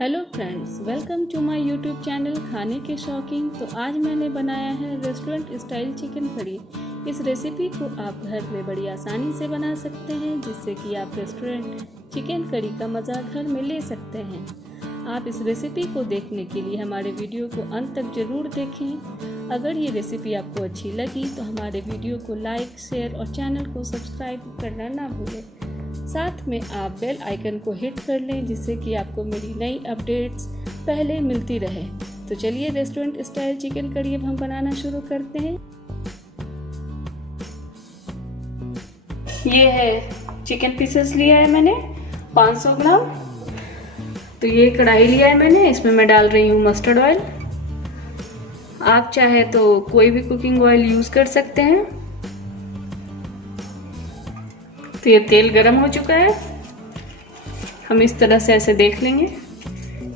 Hello friends, welcome to my YouTube channel खाने के शौकीन। तो आज मैंने बनाया है रेस्टोरेंट स्टाइल चिकन करी। इस रेसिपी को आप घर में बड़ी आसानी से बना सकते हैं, जिससे कि आप रेस्टोरेंट चिकन करी का मज़ा घर में ले सकते हैं। आप इस रेसिपी को देखने के लिए हमारे वीडियो को अंत तक ज़रूर देखें। अगर ये रेसिपी आपको अच्छी लगी तो हमारे वीडियो को लाइक, शेयर और चैनल को सब्सक्राइब करना ना भूलें। साथ में आप बेल आइकन को हिट कर लें, जिससे कि आपको मेरी नई अपडेट्स पहले मिलती रहे। तो चलिए रेस्टोरेंट स्टाइल चिकन करी अब हम बनाना शुरू करते हैं। ये है चिकन पीसेस लिया है मैंने 500 ग्राम। तो ये कढ़ाई लिया है मैंने, इसमें मैं डाल रही हूँ मस्टर्ड ऑयल। आप चाहे तो कोई भी कुकिंग ऑयल यूज़ कर सकते हैं। तो ये तेल गरम हो चुका है, हम इस तरह से ऐसे देख लेंगे।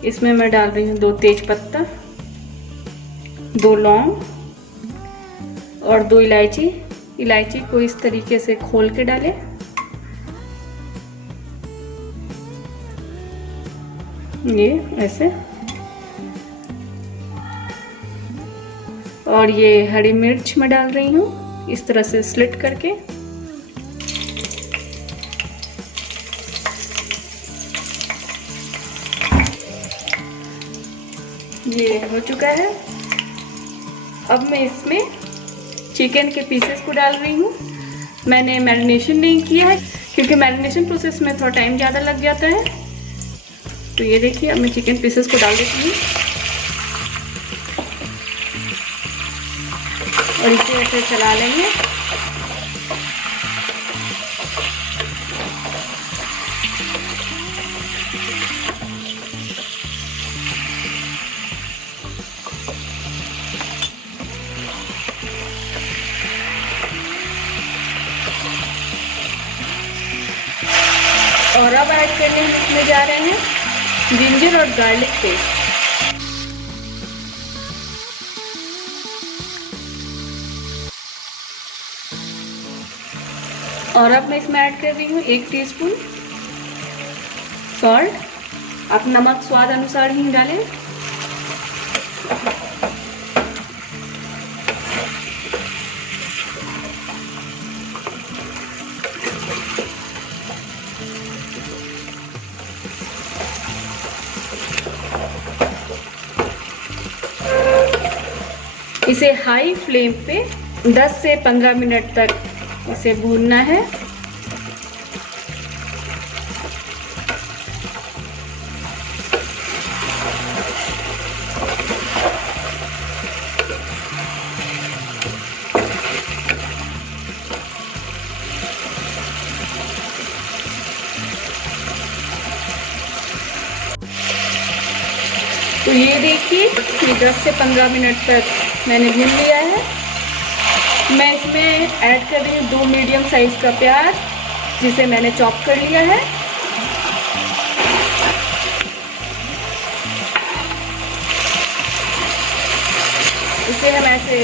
इसमें मैं डाल रही हूँ 2 तेज पत्ता, 2 लौंग और 2 इलायची। इलायची को इस तरीके से खोल के डालें। ये ऐसे। और ये हरी मिर्च मैं डाल रही हूँ इस तरह से स्लिट करके। ये हो चुका है। अब मैं इसमें चिकन के पीसेस को डाल रही हूँ। मैंने मैरिनेशन नहीं किया है, क्योंकि मैरिनेशन प्रोसेस में थोड़ा टाइम ज़्यादा लग जाता है। तो ये देखिए, अब मैं चिकन पीसेस को डाल देती हूँ और इसे ऐसे चला लेंगे। और अब ऐड करने हम इसमें जा रहे हैं जिंजर और गार्लिक पेस्ट। और अब मैं इसमें ऐड कर रही हूँ 1 टीस्पून सॉल्ट। आप नमक स्वाद अनुसार ही डालें। इसे हाई फ्लेम पे 10 से 15 मिनट तक इसे भूनना है। तो ये देखिए कि 10 से 15 मिनट तक मैंने भून लिया है। मैं इसमें ऐड कर रही हूँ 2 मीडियम साइज का प्याज, जिसे मैंने चॉप कर लिया है। इसे हम ऐसे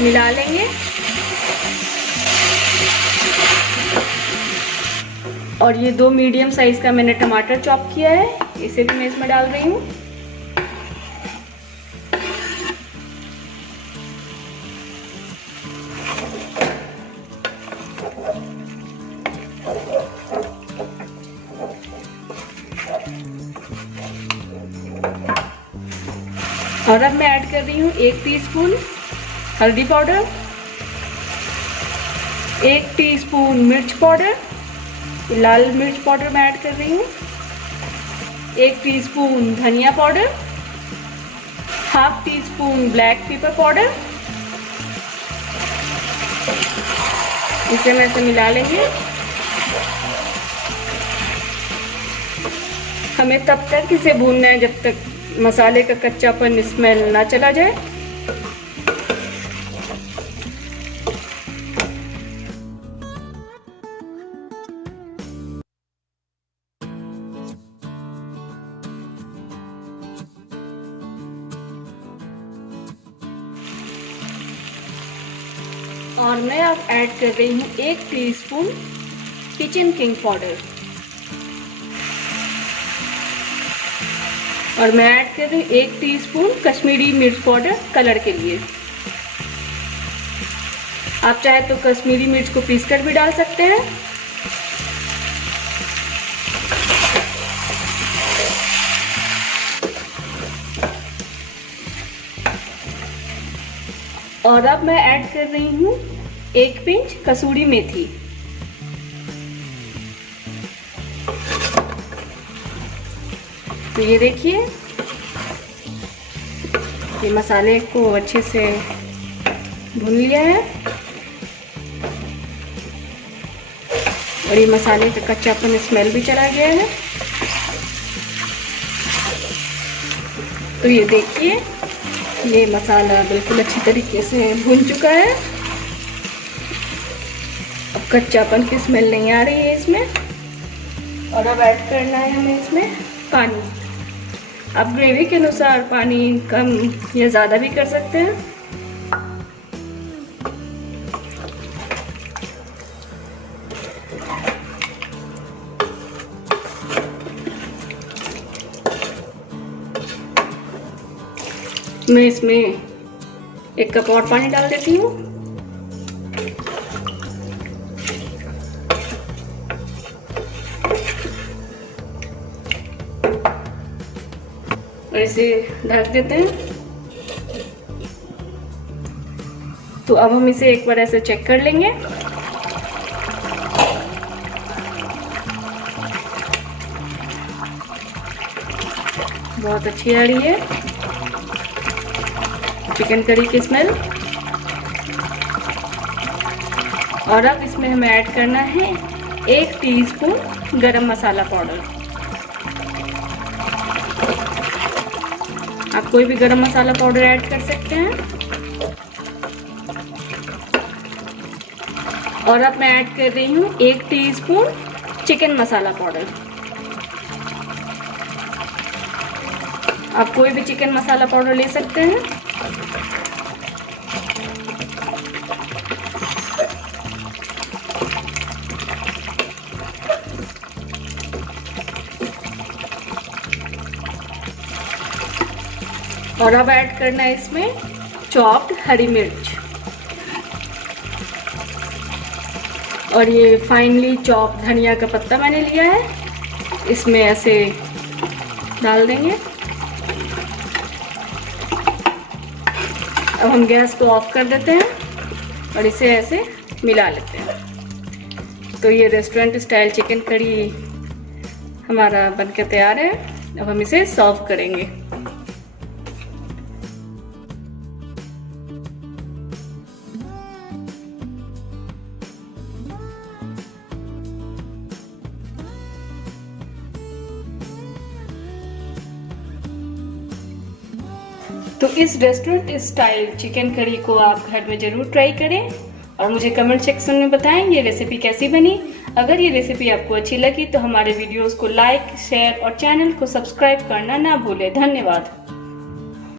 मिला लेंगे। और ये 2 मीडियम साइज का मैंने टमाटर चॉप किया है, इसे भी मैं इसमें डाल रही हूँ। और अब मैं ऐड कर रही हूँ 1 टीस्पून हल्दी पाउडर, 1 टीस्पून मिर्च पाउडर, लाल मिर्च पाउडर मैं ऐड कर रही हूँ, 1 टीस्पून धनिया powder, ½ teaspoon black pepper powder. इसे मैं ऐसे मिला लेंगे। हमें तब तक इसे भूनना है जब तक मसाले का कच्चापन स्मेल ना चला जाए। और मैं अब ऐड कर रही हूँ 1 टीस्पून किचन किंग पाउडर। और मैं ऐड कर रही हूँ 1 टीस्पून कश्मीरी मिर्च पाउडर कलर के लिए। आप चाहे तो कश्मीरी मिर्च को पीसकर भी डाल सकते हैं। और अब मैं ऐड कर रही हूँ 1 पिंच कसूरी मेथी। तो ये देखिए, ये मसाले को अच्छे से भून लिया है और ये मसाले का कच्चापन स्मेल भी चला गया है। तो ये देखिए, ये मसाला बिल्कुल अच्छी तरीके से भून चुका है। अब कच्चापन की स्मेल नहीं आ रही है इसमें। और अब ऐड करना है हमें इसमें पानी। आप ग्रेवी के अनुसार पानी कम या ज़्यादा भी कर सकते हैं। मैं इसमें 1 कप और पानी डाल देती हूँ। और इसे ढक देते हैं। तो अब हम इसे एक बार ऐसे चेक कर लेंगे। बहुत अच्छी आ रही है चिकन करी की स्मेल। और अब इसमें हमें ऐड करना है 1 टीस्पून गरम मसाला पाउडर। आप कोई भी गरम मसाला पाउडर ऐड कर सकते हैं। और अब मैं ऐड कर रही हूँ 1 टीस्पून चिकन मसाला पाउडर। आप कोई भी चिकन मसाला पाउडर ले सकते हैं। और अब ऐड करना है इसमें चॉप्ड हरी मिर्च और ये फाइनली चॉप धनिया का पत्ता मैंने लिया है, इसमें ऐसे डाल देंगे। अब हम गैस को ऑफ कर देते हैं और इसे ऐसे मिला लेते हैं। तो ये रेस्टोरेंट स्टाइल चिकन करी हमारा बनकर तैयार है। अब हम इसे सर्व करेंगे। तो इस रेस्टोरेंट स्टाइल चिकन करी को आप घर में ज़रूर ट्राई करें और मुझे कमेंट सेक्शन में बताएं ये रेसिपी कैसी बनी। अगर ये रेसिपी आपको अच्छी लगी तो हमारे वीडियोस को लाइक, शेयर और चैनल को सब्सक्राइब करना ना भूलें। धन्यवाद।